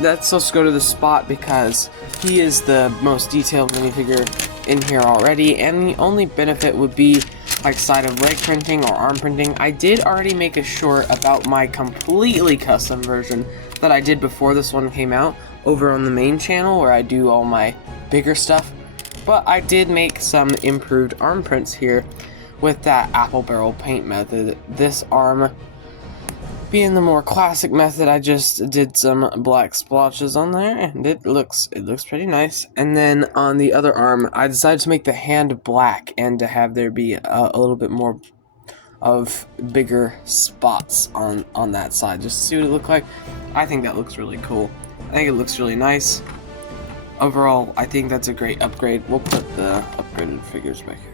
let's just go to the Spot because he is the most detailed minifigure in here already, and the only benefit would be like side of leg printing or arm printing. I did already make a short about my completely custom version that I did before this one came out over on the main channel where I do all my bigger stuff, but I did make some improved arm prints here with that apple barrel paint method. This arm being the more classic method, I just did some black splotches on there, and it looks pretty nice. And then on the other arm, I decided to make the hand black and to have there be a little bit more of bigger spots on that side, just to see what it looked like. I think that looks really cool. I think it looks really nice. Overall, I think that's a great upgrade. We'll put the upgraded figures back here.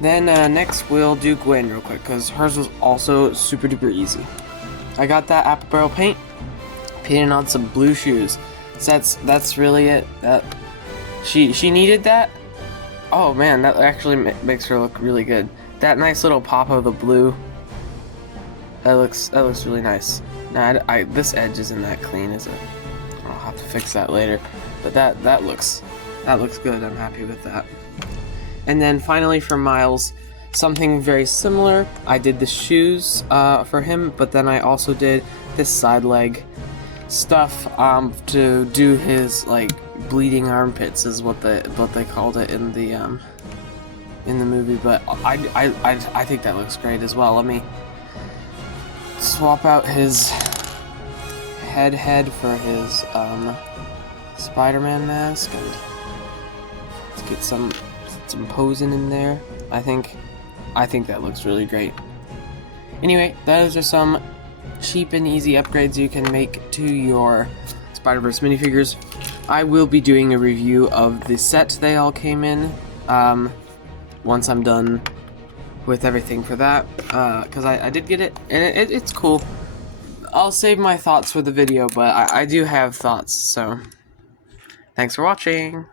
Then next we'll do Gwen real quick, because hers was also super duper easy. I got that apple barrel paint, painted on some blue shoes. So that's really it. That she needed that. Oh man, that actually makes her look really good. That nice little pop of the blue. That looks really nice. Now this edge isn't that clean, is it? I'll have to fix that later. But that looks good. I'm happy with that. And then finally for Miles, something very similar. I did the shoes for him, but then I also did this side leg stuff to do his like bleeding armpits is what they called it in the movie. But I think that looks great as well. Let me swap out his head for his Spider-Man mask, and let's get some posing in there. I think that looks really great. Anyway, those are some cheap and easy upgrades you can make to your Spider-Verse minifigures. I will be doing a review of the set they all came in once I'm done with everything for that, because I did get it, and it's cool. I'll save my thoughts for the video, but I do have thoughts, so thanks for watching.